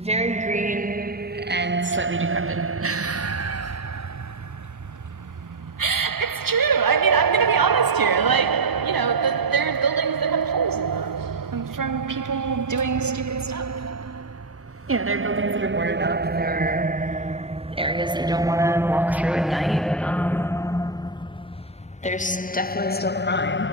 very green and slightly decrepit. It's true. I mean, I'm gonna be honest here. Like, you know, there are buildings that have holes in them from people doing stupid stuff. You know, there are buildings that are boarded up. There are areas that you don't want to walk through at night. There's definitely still crime.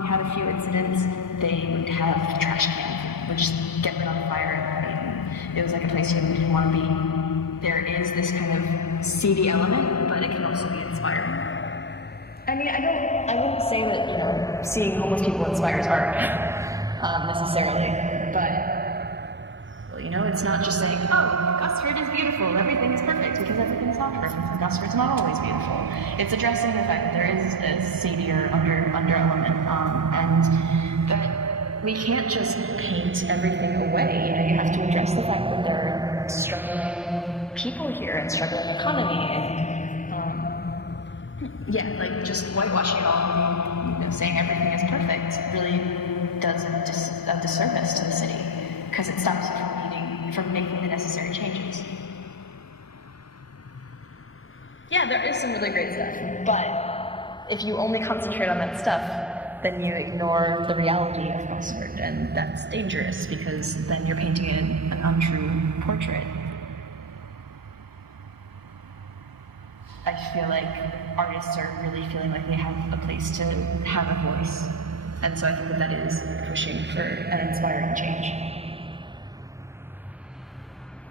We had a few incidents. They would have trash cans, would just get lit on fire at night. It was like a place you didn't want to be. There is this kind of seedy element, but it can also be inspiring. I mean, I wouldn't say that, you know, seeing homeless people inspires art, necessarily, but, well, you know, it's not just saying, oh, Gosford is beautiful, everything is perfect, because everything's not perfect, and Gosford's not always beautiful. It's addressing the fact that there is a seedier under element, and that we can't just paint everything away. You know, you have to address the fact that there are struggling people here and struggling economy, and yeah, like just whitewashing it all, you know, saying everything is perfect really does a disservice to the city because it stops you from making the necessary changes. Yeah, there is some really great stuff, but if you only concentrate on that stuff, then you ignore the reality of Gosford, and that's dangerous because then you're painting an untrue portrait. I feel like artists are really feeling like they have a place to have a voice, and so I think that is pushing for an inspiring change.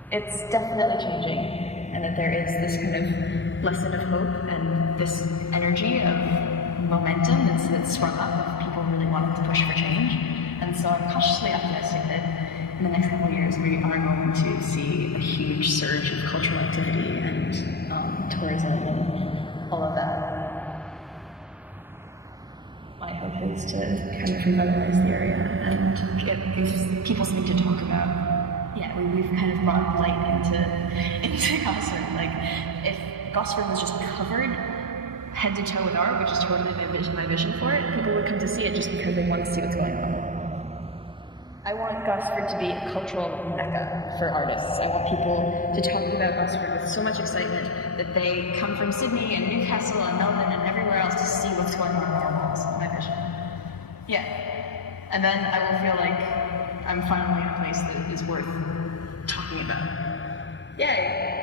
It's definitely changing, and that there is this kind of lesson of hope and this energy of momentum that's sprung up of people really wanting to push for change. And so I'm cautiously optimistic that in the next couple of years we are going to see a huge surge of cultural activity and tourism and all of that. My hope is to kind of revitalize the area and give people something to talk about. Yeah, we've kind of brought light into Gosford. Like, if Gosford was just covered head to toe with art, which is totally my vision for it, people would come to see it just because they want to see what's going on. I want Gosford to be a cultural mecca for artists. I want people to talk about Gosford with so much excitement that they come from Sydney and Newcastle and Melbourne and everywhere else to see what's going on with our walls. That's my vision. Yeah. And then I will feel like I'm finally in a place that is worth talking about. Yay!